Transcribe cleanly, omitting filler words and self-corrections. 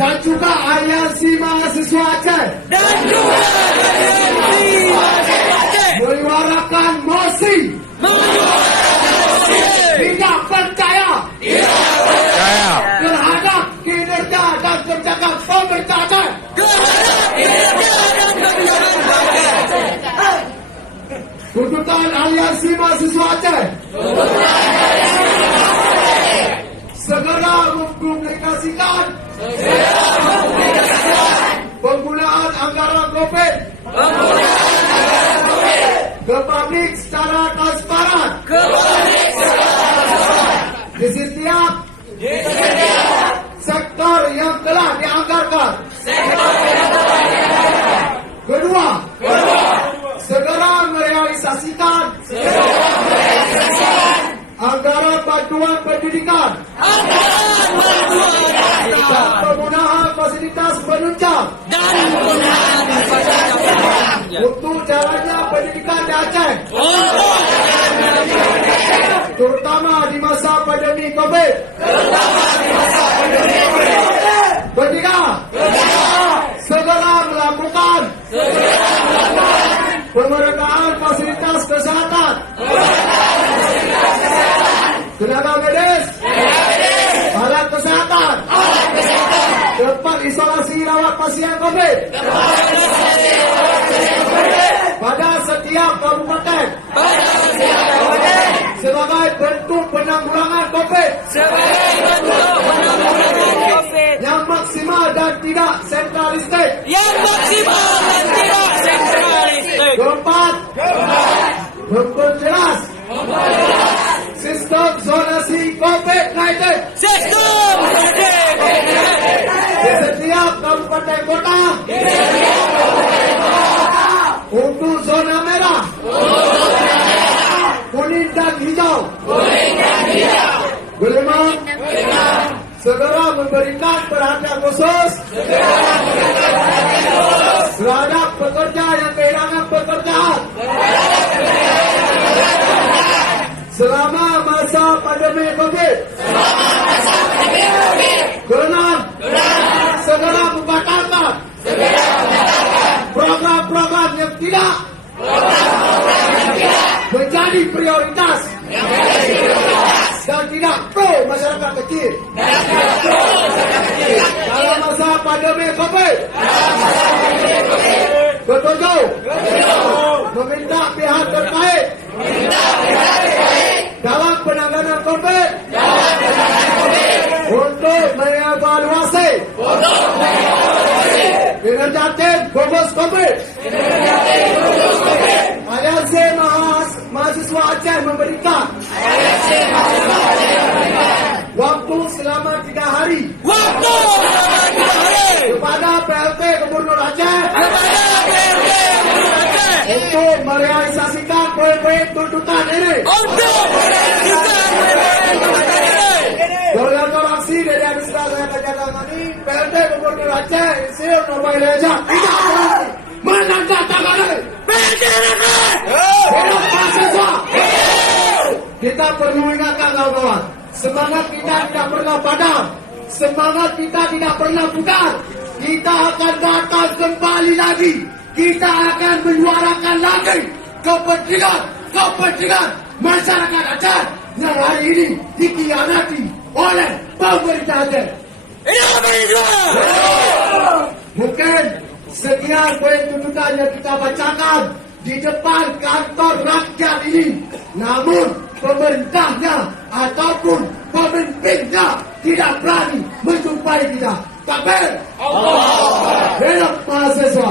dan juga aliansi mahasiswa Aceh menyuarakan mosi tidak percaya terhadap kinerja dan kebijakan pemerintah Aceh. Tuntutan aliansi mahasiswa Aceh segera mempublikasikan penggunaan anggaran COVID ke publik secara transparan di setiap sektor yang telah dianggarkan. Kedua, segera merealisasikan anggaran bantuan pendidikan dan penggunaan fasilitas penunjang untuk jalannya pendidikan di Aceh, terutama di masa pandemi COVID. Ketiga, segera melakukan pemeretaan fasilitas kesehatan, tenaga medis, alat kesehatan, tempat isolasi rawat pasien COVID pada setiap kabupaten sebagai bentuk penanggulangan COVID yang maksimal dan tidak sentralistik. Keempat, memperjelas sistem zonasi COVID-19 di setiap kabupaten kota untuk zona merah, kuning dan hijau. Kelima, segera memberikan perhatian khusus terhadap pekerja yang kehilangan pekerjaan selama masa pandemi COVID. Keenam, segera membatalkan program-program yang tidak menjadi prioritas dan tidak pro masyarakat kecil dalam masa pandemi COVID. Ketujuh, meminta pihak terkait dalam penanganan COVID untuk mengevaluasi kinerja tim gugus COVID. Aliansi mahasiswa Aceh memberikan waktu selama 3 hari kepada PLT Gubernur Aceh untuk merealisasikan proyek tuntutan ini. Koordinator aksi dari administrasi yang terjadi PLT Gubernur Aceh Insinyur Nurul Reza tidak berarti menandatangani hidup mahasiswa. Kita perlu ingatkan kawan-kawan, semangat kita tidak pernah padam, semangat kita tidak pernah pudar. Kita akan datang kembali lagi. Kita akan menyuarakan lagi kepentingan masyarakat Aceh yang hari ini dikhianati oleh pemerintah Aceh. Mungkin sekian poin tuntutan yang kita bacakan di depan kantor rakyat ini, namun pemerintahnya ataupun pemimpinnya tidak berani menjumpai kita. Takbir! Hidup mahasiswa!